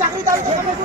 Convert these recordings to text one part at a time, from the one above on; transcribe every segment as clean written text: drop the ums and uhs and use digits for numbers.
চাকরি দাবি হয়ে গেছে 2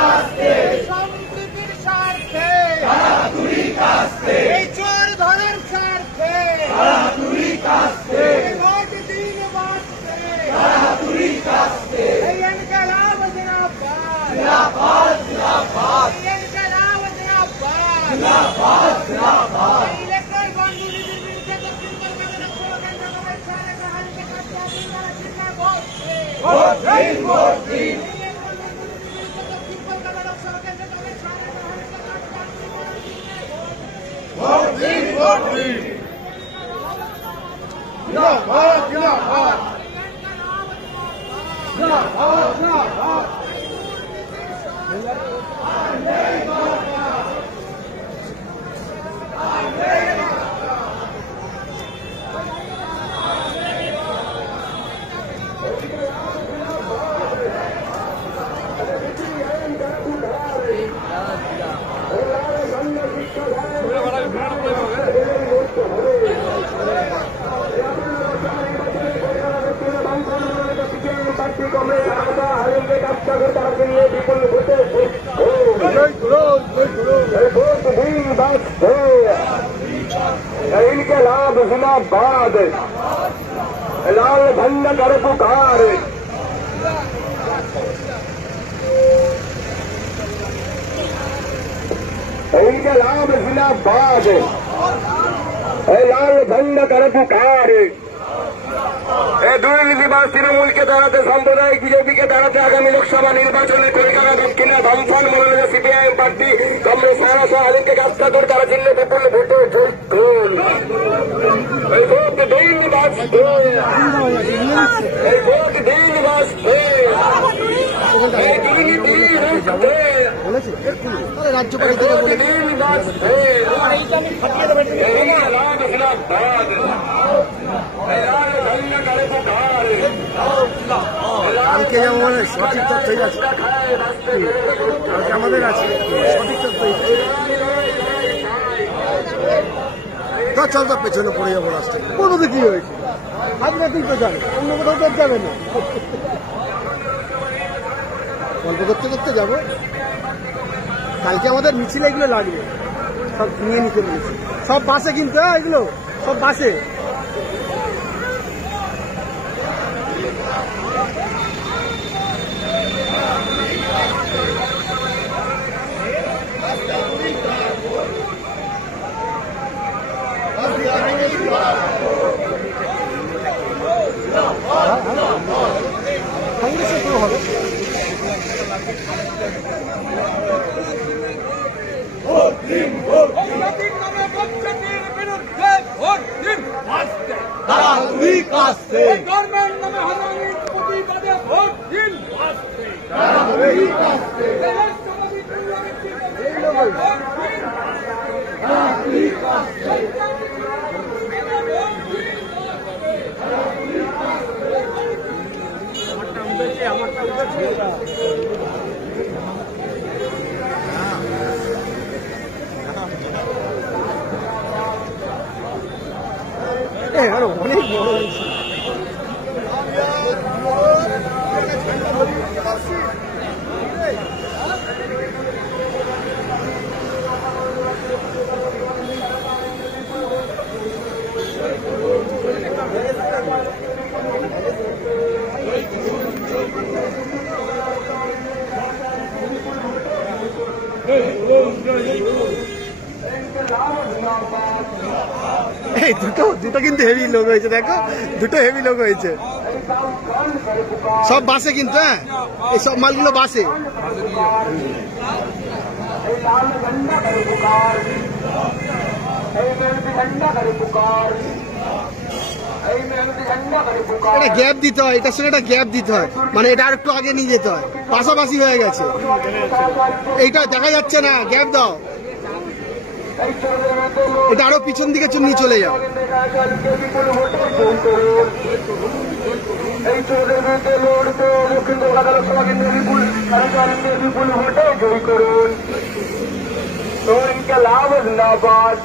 তারিখে। সম্প্রীতির স্বার্থে এই চোর ধরার স্বার্থে ভোট দিন বাঁচতে এই ইনকলাব জিন্দাবাদ এই ইনকলাব জিন্দাবাদ ইলেকট্রল বন্ড নীতির বিরুদ্ধে দক্ষিণ কলকাতা স্লোগান জনগণের সাথে সহায়তা করতে আপনারা জিন্দাবাদ ভোট দিন इनकलाब जिंदाबाद लाल झंडा कर पुकार इनकलाब जिंदाबाद लाल झंडा कर पुकार দুর্নীতিবাজ তৃণমূলকে দাঁড়াতে সাম্প্রদায়িক বিজেপিকে দাঁড়াতে আগামী লোকসভা নির্বাচনে কলকাতা দক্ষিণে বামফ্রন্ট মনোনীত সিপিআইএম প্রার্থী কংগ্রেস সারাশো আলীকে গ্রেফতার করে তারা চিহ্নে বিপুল ভোটে ভোট দিন বাঁচতে ভোট দিন বাঁচতে রাজ্যপাল দিন বাঁচতে কালকে যেমন সঠিক তথ্যই আছে, কালকে আমাদের আছে সঠিক তথ্যই। চল তো পেছনে পড়ে যাবো রাস্তায়। কোনো দিকে হয়েছে আপনার তুই তো যাবে, অন্য কোথাও তো যাবে না। গল্প করতে করতে যাবো। কালকে আমাদের মিছিল এগুলো লাগবে, সব নিয়ে নিতে বলেছি। সব বাসে কিন্তু এগুলো সব বাসে। কংগ্রেসের পুরো হবে। গভর্নমেন্ট নামে হাজারির প্রতিবাদে ভোট দিন আমারটা আরো অনেক বড় হয়েছে। এই দুটো কিন্তু হেভি লোক হয়েছে, দেখো দুটো হেভি লোক হয়েছে। সব বাসে কিন্তু, হ্যাঁ এই সব মালগুলো বাসে। এটা গ্যাপ দিতে হয়, এটার সঙ্গে একটা গ্যাপ দিতে হয়, মানে এটা আর একটু আগে নিয়ে যেতে হয়, পাশাপাশি হয়ে গেছে। এইটা দেখা যাচ্ছে না, গ্যাপ দাও, এটা আরো পিছন দিকে নিয়ে চলে যাও। এই চোরের বিরুদ্ধে লড়তে দক্ষিণ কলকাতা লোকসভা কেন্দ্রের বিপুল কর্মচারীদের বিপুল ভোটে জয়ী করুন। তো ইনকে লাভ জিন্দাবাদ।